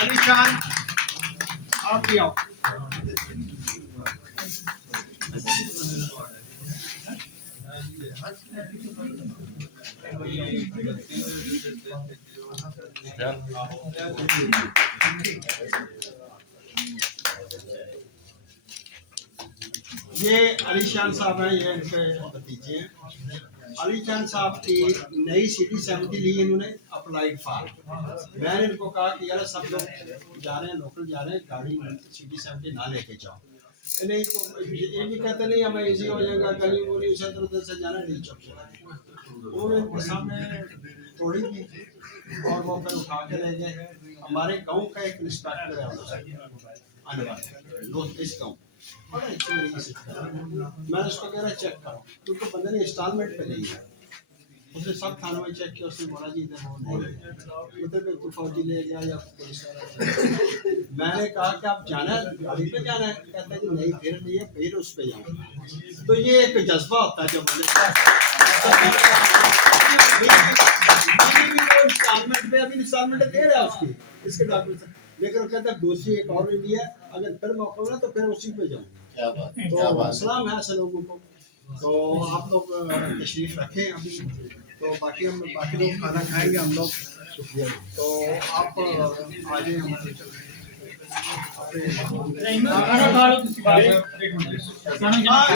अलीशान आप भी आओ। ये अलीशान साहब हैं, ये इनके भतीजे हैं। अलीशान साहब की नई सिटी 70 ली इन्होंने अप्लाइड फॉर। मैंने इनको कहा कि यार सब लोग जा रहे हैं, लोकल जा रहे हैं, गाड़ी सिटी 70 ना लेके जाओ। नहीं तो ये भी कहते नहीं हमें इजी हो जाएगा, गली बोली उसे उधर से जाना नहीं, चुप चला वो इनके सामने थोड़ी थी और वो फिर उठा के ले गए। हमारे गांव का एक इंस्पेक्टर है अनवर दोस्त इस गाँव, बड़ा अच्छी तरीके से मैं उसको कह रहा चेक करो, क्योंकि बंदे ने इंस्टॉलमेंट पे लिया है। उसने सब थानों में चेक किया, उसने बोला जी इधर वो नहीं मतलब कोई फौजी ले गया या पुलिस वाला। मैंने कहा कि आप जाना है गाड़ी पे जाना है, कहता है जी नहीं फिर नहीं है, फिर उस पे जाऊँ। तो ये एक जज्बा होता है जब इंस्टॉलमेंट पे अभी इंस्टॉलमेंट दे रहा है उसकी इसके डॉक्यूमेंट, लेकिन वो कहता है दूसरी एक और भी लिया, अगर फिर मौका मिला तो फिर उसी पे जाऊँ। तो सलाम है ऐसे लोगों को। तो आप लोग तशरीफ रखें अभी, तो बाकी लोग खाना खाएंगे हम लोग। तो आप आगे हमारे